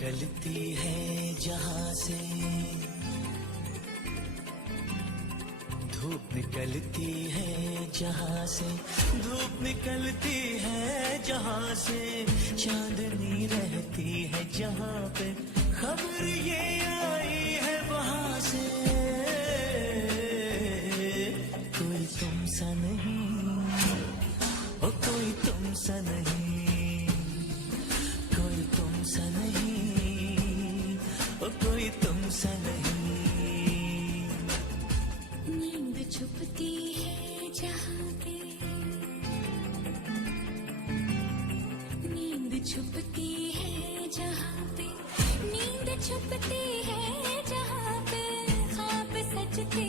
निकलती है जहां से, धूप निकलती है जहां से, धूप निकलती है जहां से, चांदनी रहती है जहां पे, खबर ये आई है वहां से। कोई तुमसा नहीं, ओ कोई तुमसा नहीं, कोई तुमसा नहीं, ओ कोई तुमसा नहीं। नींद छुपती है जहाँ पे, नींद छुपती है जहाँ पे, नींद छुपती है जहाँ पे, ख्वाब सजते